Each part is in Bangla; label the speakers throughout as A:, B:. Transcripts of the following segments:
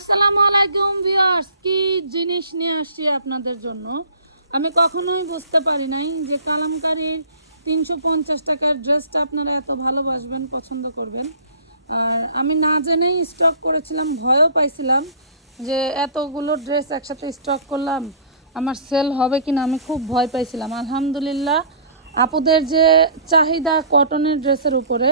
A: আসসালামু আলাইকুম ভিউয়ার্স, কি জিনিস নিয়ে আসছি আপনাদের জন্য? আমি কখনোই বুঝতে পারি নাই যে কালামকারীর তিনশো পঞ্চাশ টাকার ড্রেসটা আপনারা এত ভালোবাসবেন, পছন্দ করবেন। আর আমি না জেনেই স্টক করেছিলাম, ভয়ও পাইছিলাম যে এতগুলো ড্রেস একসাথে স্টক করলাম, আমার সেল হবে কিনা আমি খুব ভয় পাইছিলাম। আলহামদুলিল্লাহ, আপুদের যে চাহিদা কটনের ড্রেসের উপরে,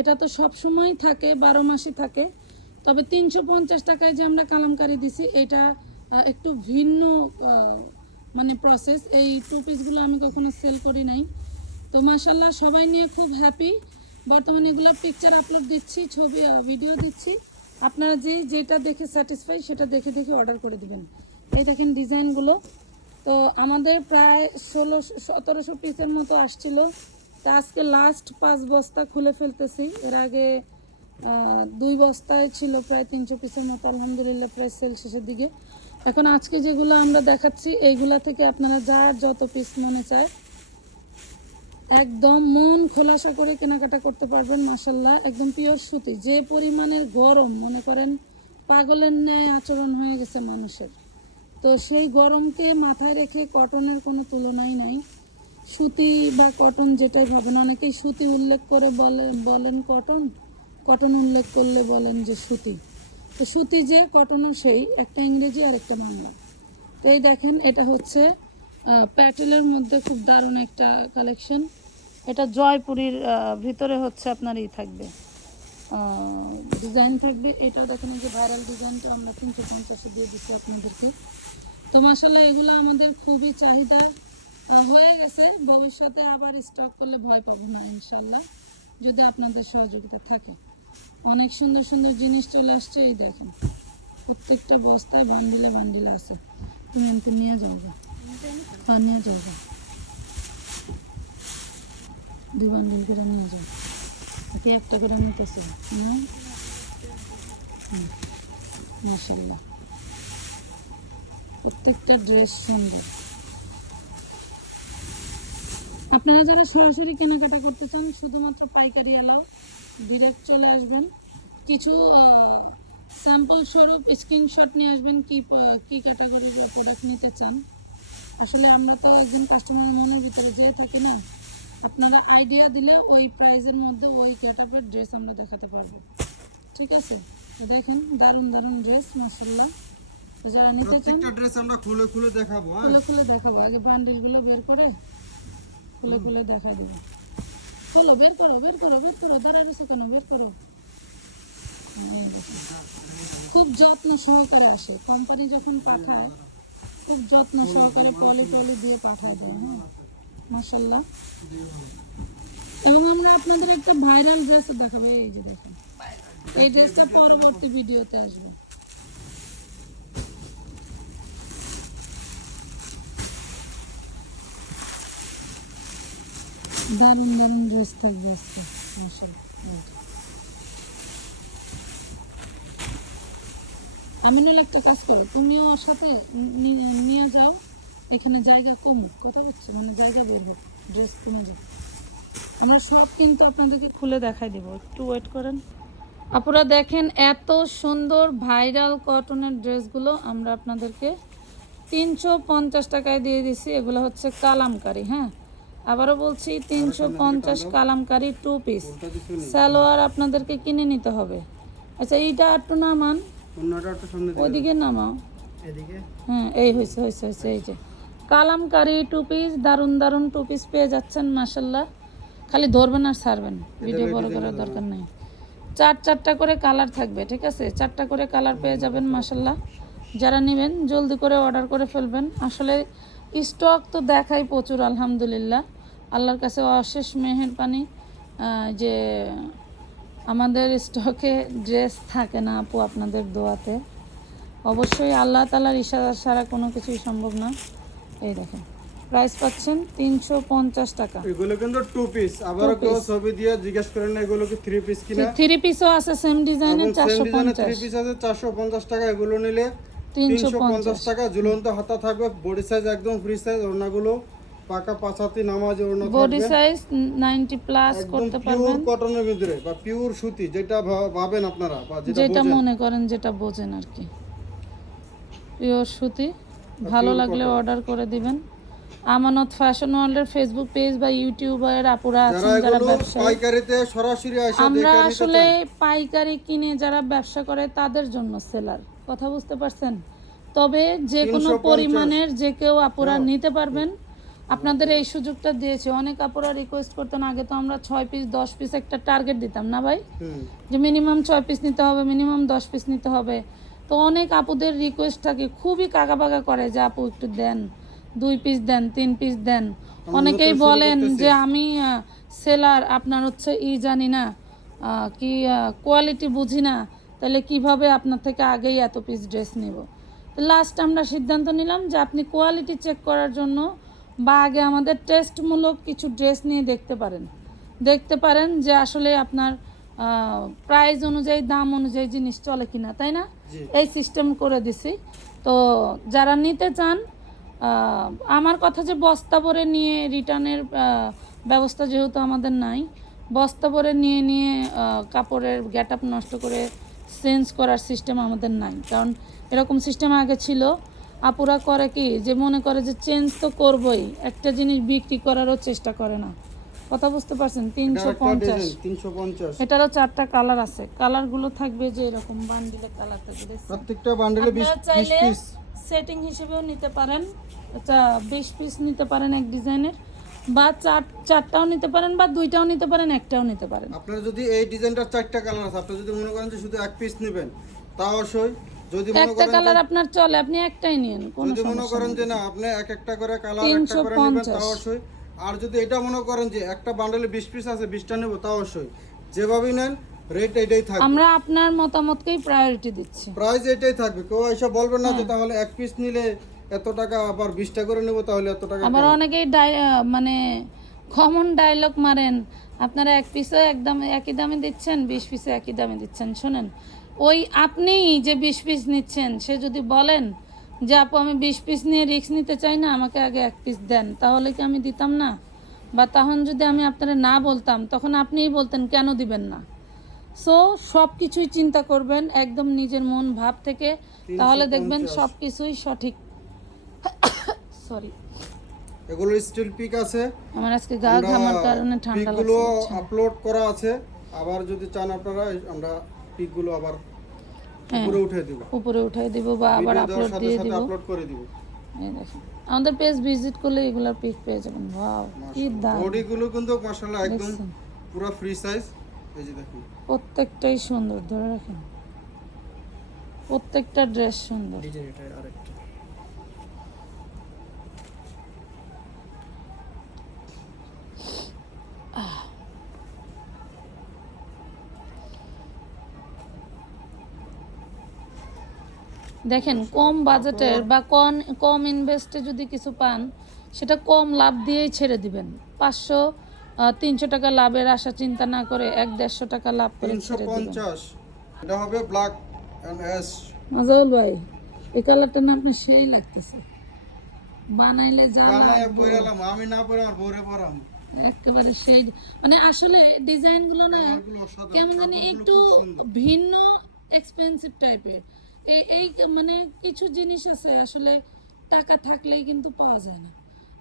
A: এটা তো সব সময় থাকে, বারো মাসই থাকে। তবে তিনশো পঞ্চাশ টাকায় যে আমরা কালামকারি দিছি, এটা একটু ভিন্ন মানে প্রসেস এই টু পিসগুলো আমি কখনো সেল করি নাই। তো মাসাল্লাহ সবাই নিয়ে খুব হ্যাপি বর্তমানে এগুলোর পিকচার আপলোড দিচ্ছি, ছবি ভিডিও দিচ্ছি। আপনারা যে, যেটা দেখে স্যাটিসফাই সেটা দেখে দেখে অর্ডার করে দিবেন। এই দেখেন ডিজাইনগুলো তো আমাদের প্রায় ষোলো, সতেরোশো পিসের মতো আসছিল। তা আজকে লাস্ট পাঁচ বস্তা খুলে ফেলতেছি। এর আগে দুই বস্তায় ছিল প্রায় তিনশো পিসের মতো, আলহামদুলিল্লাহ প্রায় সেল শেষের দিকে। এখন আজকে যেগুলো আমরা দেখাচ্ছি, এইগুলা থেকে আপনারা যার যত পিস মনে চায়, একদম মন খোলাসা করে কেনাকাটা করতে পারবেন মাসাল্লাহ একদম পিওর সুতি, যে পরিমাণের গরম, মনে করেন পাগলের ন্যায় আচরণ হয়ে গেছে মানুষের। তো সেই গরমকে মাথায় রেখে কটনের কোনো তুলনাই নাই। সুতি বা কটন যেটাই ভাবেন, অনেকেই সুতি উল্লেখ করে বলে, বলেন কটন কটন উল্লেখ করলে বলেন যে সুতি। তো সুতি যে, কটনও সেই, একটা ইংরেজি আর একটা বাংলা। তো এই দেখেন, এটা হচ্ছে প্যাটেলের মধ্যে খুব দারুণ একটা কালেকশন। এটা জয়পুরীর ভিতরে হচ্ছে আপনার ই থাকবে ডিজাইন থাকবে। এটাও দেখেন যে ভাইরাল ডিজাইনটা আমরা তিনশো পঞ্চাশে দিয়ে দিচ্ছি আপনাদেরকে। তো মাসাল্লাহ এগুলো আমাদের খুবই চাহিদা হয়ে গেছে। ভবিষ্যতে আবার স্টক করলে ভয় পাবো না ইনশাল্লাহ যদি আপনাদের সহযোগিতা থাকে। অনেক সুন্দর সুন্দর জিনিস চলে আসছে, এই দেখেন। প্রত্যেকটা বস্তায় বান্ডিলে বান্ডিলে আছে। তুমি আমাকে নিয়ে যাও গা। হ্যাঁ নিয়ে যাও গা। দুই বান্ডিল করে নিয়ে যাও। ওকে, একটা করে নিতেছি। না মাসাল্লাহ প্রত্যেকটা ড্রেস সুন্দর। আপনারা যারা সরাসরি কেনাকাটা করতে চান, শুধুমাত্র পাইকারি এলাও। ডিরেক্ট চলে আসবেন। কিছু স্যাম্পল স্বরূপ স্ক্রিনশট নিয়ে আসবেন কি কি ক্যাটাগরির প্রোডাক্ট নিতে চান। আসলে আমরা তো একজন কাস্টমার মনের ভিতরে যেয়ে থাকি না। আপনারা আইডিয়া দিলে ওই প্রাইজের মধ্যে ওই ক্যাটাগরির ড্রেস আমরা দেখাতে পারব। ঠিক আছে? তো দেখেন দারুণ দারুণ ড্রেস মাসাল্লাহ তো যারা নিতে চান
B: ড্রেস আমরা খুলে খুলে দেখাবো হ্যাঁ?
A: খুলে খুলে দেখাবো। আগে বান্ডিলগুলো বের করে খুলে খুলে দেখা দেবো। চলো বের করো বের করো বের করো ধরে রয়েছে কেন বের করো। খুব যত্ন সহকারে আসে। কোম্পানি যখন পাঠায়, খুব যত্ন সহকারে পলি পলি দিয়ে পাঠায় দেয় হ্যাঁ। মাসাল্লাহ এবং আমরা আপনাদের একটা ভাইরাল ড্রেস দেখাবো। এই যে দেখুন। এই ড্রেসটা পরবর্তী ভিডিওতে আসবে। দারুণ দারুণ ড্রেস থাকবে আজকে আমিনুল একটা কাজ করো, তুমিও ওর সাথে নিয়ে যাও, এখানে জায়গা কমুক, কথা হচ্ছে মানে জায়গা বের হোক ড্রেস যাও। আমরা সব কিন্তু আপনাদেরকে খুলে দেখাই দেবো, একটু ওয়েট করেন। আপনারা দেখেন এত সুন্দর ভাইরাল কটনের ড্রেসগুলো আমরা আপনাদেরকে তিনশো পঞ্চাশ টাকায় দিয়ে দিছি, এগুলো হচ্ছে কালামকারি হ্যাঁ? আবারও বলছি তিনশো পঞ্চাশ কালামকারি টু পিস সালোয়ার আপনাদেরকে কিনে নিতে হবে। আচ্ছা এইটা একটু নামান। ওইদিকে নামাও। হ্যাঁ এই হয়েছে হয়েছে হয়েছে এই যে। কালামকারি টু পিস দারুণ দারুণ টু পিস পেয়ে যাচ্ছেন মাসাল্লাহ খালি ধরবেন আর ছাড়বেন ভিডিও বড় করার দরকার নেই। চার চারটা করে কালার থাকবে ঠিক আছে? চারটা করে কালার পেয়ে যাবেন মাসাল্লাহ যারা নেবেন জলদি করে অর্ডার করে ফেলবেন। আসলে স্টক তো দেখাই প্রচুর আলহামদুলিল্লাহ। আল্লাহর কাছে অশেষ মেহের পানি যে আমাদের স্টকে ড্রেস থাকে না আপু আপনাদের দোয়াতে। অবশ্যই আল্লাহ তালার ইশারা ছাড়া কোনো কিছুই সম্ভব না। এই দেখেন প্রাইস পাচ্ছেন তিনশো পঞ্চাশ টাকা।
B: এগুলো কিন্তু টু পিস আবারও কেউ ছবি দিয়ে জিজ্ঞেস করেন না এগুলো কি থ্রি পিস কিনা।
A: থ্রি পিসও আছে সেম ডিজাইনের চারশো
B: থ্রি
A: পঞ্চাশ
B: পিস আছে চারশো পঞ্চাশ টাকা এগুলো নিলে
A: তিনশো
B: তিনশো পঞ্চাশ টাকা ঝুলন্ত হাতা থাকবে বডি সাইজ একদম ফ্রি সাইজ ওড়নাগুলো পাকা পাঁচাতি নামাজে ওড়না
A: বডি সাইজ 90 প্লাস করতে
B: পিওর কটনের ভিতরে বা পিওর সুতি যেটা ভাবেন আপনারা বা যেটা
A: যেটা মনে করেন যেটা বোঝেন আর কি। পিওর সুতি ভালো লাগলে অর্ডার করে দিবেন। আমানত ফ্যাশন ওয়ার্ল্ডের ফেসবুক পেজ বা ইউটিউবার আপুরা আছেন যারা ব্যবসায়ী।
B: সরাসরি
A: আমরা আসলে পাইকারি কিনে যারা ব্যবসা করে তাদের জন্য সেলার কথা বুঝতে পারছেন? তবে যে কোনো পরিমাণের যে কেউ আপুরা
B: হ্যাঁ।
A: নিতে পারবেন আপনাদের এই সুযোগটা দিয়েছে। অনেক আপুরা রিকোয়েস্ট করতেন আগে তো আমরা ছয় পিস দশ পিস একটা টার্গেট দিতাম না ভাই? যে মিনিমাম ছয় পিস নিতে হবে মিনিমাম দশ পিস নিতে হবে। তো অনেক আপুদের রিকোয়েস্ট থাকে খুবই কাকাবাকা করে যে আপু একটু দেন দুই পিস দেন তিন পিস দেন। অনেকেই বলেন যে আমি সেলার আপনার হচ্ছে ই জানি না কি কোয়ালিটি বুঝি না তাহলে কীভাবে আপনার থেকে আগেই এত পিস ড্রেস নেব? লাস্ট আমরা সিদ্ধান্ত নিলাম যে আপনি কোয়ালিটি চেক করার জন্য বা আগে আমাদের টেস্টমূলক কিছু ড্রেস নিয়ে দেখতে পারেন। দেখতে পারেন যে আসলে আপনার প্রাইস অনুযায়ী দাম অনুযায়ী জিনিস চলে কিনা তাই না? এই সিস্টেম করে দিছি। তো যারা নিতে চান আমার কথা যে বস্তা ভরে নিয়ে রিটার্নের ব্যবস্থা যেহেতু আমাদের নাই বস্তা ভরে নিয়ে নিয়ে কাপড়ের গ্যাট আপ নষ্ট করে চেঞ্জ করার সিস্টেম আমাদের নাই। কারণ এরকম সিস্টেম আগে ছিল আপুরা করে কি? যে মনে করে যে চেঞ্জ তো করবই একটা জিনিস বিক্রি করারও চেষ্টা করে না। কথা বুঝতে পারছেন? তিনশো পঞ্চাশ।
B: ডিজাইন, 350
A: এটারও চারটা কালার আছে। কালারগুলো থাকবে যে এরকম বান্ডিলে কালার থাকবে
B: প্রত্যেকটা বান্ডেলে 20
A: আপনারা চাইলে সেটিং হিসেবেও নিতে পারেন। এটা বিশ পিস নিতে পারেন এক ডিজাইনের বা চার চারটাও নিতে পারেন বা দুইটাও নিতে পারেন একটাও নিতে পারেন।
B: আপনারা যদি এই ডিজাইনটার চারটা কালার আছে আপনি যদি মনে করেন যে শুধু এক পিস নেবেন তাও অবশ্যই যদি মনে করেন
A: কালার আপনার চলে আপনি একটাই নিন
B: যদি মনে করেন যে না আপনি এক একটা করে কালার একটা করে নেবেন তাও অবশ্যই। আর যদি এটা মনে করেন যে একটা বান্ডেলে 20 পিস আছে 20টা নেব তাও অবশ্যই। যেভাবেই নেন রেট এটাই থাকবে।
A: আমরা আপনার মতামতকেই প্রায়োরিটি দিচ্ছি।
B: প্রাইস এটাই থাকবে। কেউ এসে বলবেন না
A: হ্যাঁ।
B: যে তাহলে এক পিস নিলে এত টাকা আবার 20টা করে নেব তাহলে এত টাকা
A: আবার অনেকেই মানে কমন ডায়লগ মারেন। আপনারা এক পিসে একদম একই দামে দিচ্ছেন বিশ পিসে একই দামে দিচ্ছেন শোনেন। ওই আপনি যে বিশ পিস নিচ্ছেন সে যদি বলেন যে আপু আমি বিশ পিস নিয়ে রিস্ক নিতে চাই না আমাকে আগে এক পিস দেন তাহলে কি আমি দিতাম না? বা তখন যদি আমি আপনারা না বলতাম তখন আপনিই বলতেন কেন দিবেন না? সো সব কিছুই চিন্তা করবেন একদম নিজের মন ভাব থেকে তাহলে দেখবেন সব কিছুই সঠিক। সরি
B: এগুলো স্টিল পিক আছে।
A: আমার আজকে গা ঘামার কারণে ঠান্ডা লাগছে
B: আপলোড করা আছে। আবার যদি চান আপনারা আমরা পিকগুলো আবার
A: হ্যাঁ।
B: উপরে উঠিয়ে দিব।
A: উপরে উঠিয়ে দিব বা আবার আপলোড দিয়ে দিব।
B: আপলোড করে দিব।
A: আমাদের পেজ ভিজিট করলে এগুলোর পিক পেয়ে যাবেন। ওয়াও কি দাম
B: বডিগুলো কিন্তু মাশাআল্লাহ একদম পুরো ফ্রি সাইজ এই যে দেখুন।
A: প্রত্যেকটাই সুন্দর ধরে রাখেন। প্রত্যেকটা ড্রেস সুন্দর।
B: ডিজাইন এটা আরেকটা।
A: দেখেন কম বাজেটের বা কম কম ইনভেস্টে যদি কিছু পান সেটা কম লাভ দিয়েই ছেড়ে দিবেন। পাঁচশো তিনশো টাকা লাভের আশা চিন্তা না করে এক দেড়শো টাকা লাভ করে ছেড়ে দিবেন।
B: এটা হবে ব্ল্যাক অ্যাশ
A: মাজাউল ভাই এই কালারটা না আপনার সেই লাগতেছে। বানাইলে যা
B: বানায় পরালাম আমি না পরে বউরে পরাম।
A: একেবারে সেই মানে আসলে ডিজাইনগুলো না কেমন জানি একটু ভিন্ন এক্সপেন্সিভ টাইপের এই এই মানে কিছু জিনিস আছে আসলে টাকা থাকলেই কিন্তু পাওয়া যায় না।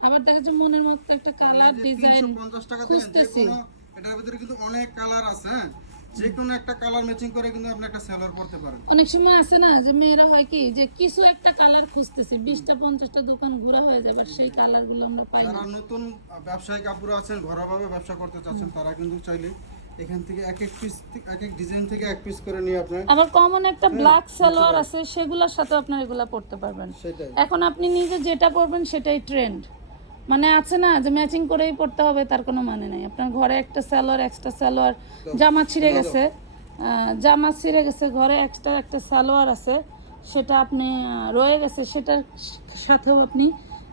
A: আবার দেখা যাচ্ছে মনের মতো একটা কালার ডিজাইন
B: 350 টাকা দেন যে
A: খুঁজতেছি।
B: এটার ভিতরে কিন্তু অনেক কালার আছে হ্যাঁ? যে কোনো একটা কালার ম্যাচিং করে কিন্তু আপনি একটা সেলার করতে পারেন।
A: অনেক সময় আছে না যে মেয়েরা হয় কি যে কিছু একটা কালার খুঁজতেছি বিশটা পঞ্চাশটা দোকান ঘুরে হয়ে যায় বাট সেই কালারগুলো আমরা পাই
B: যারা নতুন ব্যবসায়িক আপুরা আছেন ঘরোয়াভাবে ব্যবসা করতে চাচ্ছেন তারা কিন্তু চাইলে এখান থেকে এক এক পিস এক এক ডিজাইন থেকে এক পিস করে নিয়ে আপনার
A: আবার কমন একটা ব্ল্যাক সালোয়ার আছে সেগুলোর সাথে আপনার এগুলা পড়তে পারবেন। এখন আপনি নিজে যেটা পরবেন সেটাই ট্রেন্ড মানে আছে না যে ম্যাচিং করেই পড়তে হবে তার কোনো মানে নাই। আপনার ঘরে একটা সালোয়ার এক্সট্রা সালোয়ার জামা ছিঁড়ে গেছে। জামা ছিঁড়ে গেছে ঘরে এক্সট্রা একটা সালোয়ার আছে সেটা আপনি রয়ে গেছে সেটার সাথেও আপনি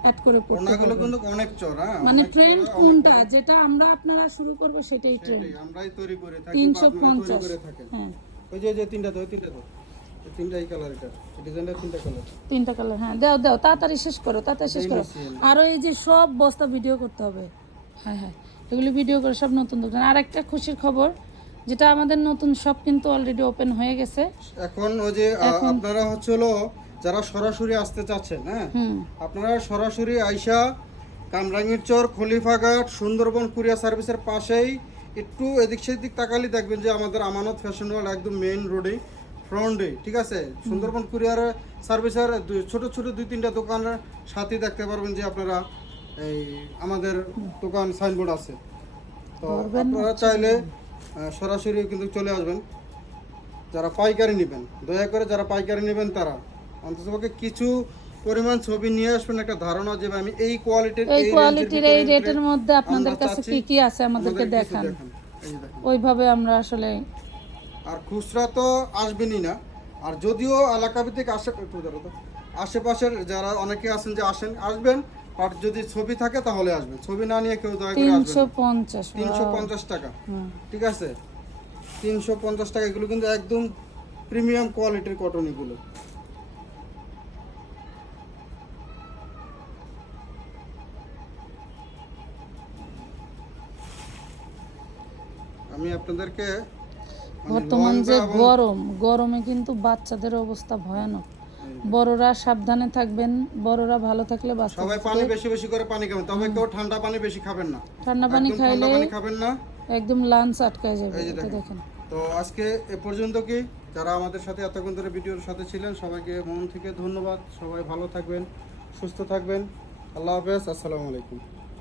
A: অ্যাড করে পড়তে
B: ওনাগুলো কিন্তু অনেক চড়া হ্যাঁ
A: মানে ট্রেন্ড কোনটা? যেটা আমরা আপনারা শুরু করব সেটাই ট্রেন্ড
B: আমরাই তৈরি করে থাকি বা
A: তিনশো
B: আপনারা তৈরি
A: পঞ্চাশ
B: করে থাকেন।
A: হ্যাঁ।
B: ওই যে যে তিনটা ওই তিনটা তো এই তিনটাই কালার এটা ডিজাইনটা তিনটা কালার
A: তিনটা কালার হ্যাঁ দাও দাও তাড়াতাড়ি শেষ করো তাড়াতাড়ি শেষ করো।
B: নিচ্ছি
A: এই যে সব বস্তা ভিডিও করতে হবে। হ্যাঁ হ্যাঁ এগুলি ভিডিও করে সব নতুন দোকান আর একটা খুশির খবর যেটা আমাদের নতুন শপ কিন্তু অলরেডি ওপেন হয়ে গেছে।
B: এখন ওই যে আপনারা হচ্ছে হলো যারা সরাসরি আসতে চাচ্ছেন হ্যাঁ? আপনারা সরাসরি আইসা কামরাঙ্গীর চর খলিফাঘাট সুন্দরবন কুরিয়া সার্ভিসের পাশেই একটু এদিক সেদিক তাকালি দেখবেন যে আমাদের আমানত ফ্যাশন ওয়ার্ল্ড একদম মেইন রোডে ফ্রন্টে ঠিক আছে? সুন্দরবন কুরিয়ার সার্ভিসের ছোট ছোট দুই তিনটা দোকানের সাথে দেখতে পারবেন যে আপনারা এই আমাদের দোকান সাইনবোর্ড আছে। তো আপনারা চাইলে সরাসরি কিন্তু চলে আসবেন। যারা পাইকারি নেবেন দয়া করে যারা পাইকারি নেবেন তারা। অন্ততপক্ষে কিছু পরিমাণ ছবি নিয়ে আসবেন একটা ধারণা যে আমি এই কোয়ালিটির
A: এই কোয়ালিটির এই রেটের মধ্যে আপনাদের কাছে কি কি আছে আমাদেরকে দেখান। ওইভাবে আমরা আসলে
B: আর খুচরা তো আসবেনই না। আর যদিও এলাকা ভিত্তিক আসে। আশেপাশের যারা অনেকে আছেন যে আসেন আসবেন। আর যদি ছবি থাকে তাহলে আসবেন। ছবি না নিয়ে কেউ দয়া করে আসবেন
A: পঞ্চাশ।
B: তিনশো পঞ্চাশ টাকা। ঠিক আছে? তিনশো পঞ্চাশ টাকা এগুলো কিন্তু একদম প্রিমিয়াম কোয়ালিটির কটন এগুলো। আমি আপনাদেরকে মানে
A: বর্তমান যে গরম গরমে কিন্তু বাচ্চাদের অবস্থা ভয়ানক। বড়রা সাবধানে থাকবেন বড়রা ভালো থাকলে বাচ্চা
B: সবাই পানি বেশি বেশি করে পানি খাবেন তবে কেউ ঠান্ডা পানি বেশি খাবেন না।
A: ঠান্ডা পানি খাইলে
B: পানি খাবেন না।
A: একদম লাঞ্চ আটকায় যাবে এটা। দেখেন।
B: তো আজকে এ পর্যন্ত কি? যারা আমাদের সাথে এতক্ষণ ধরে ভিডিওর সাথে ছিলেন সবাইকে মন থেকে ধন্যবাদ। সবাই ভালো থাকবেন সুস্থ থাকবেন। আল্লাহ হাফেজ আসসালামু আলাইকুম।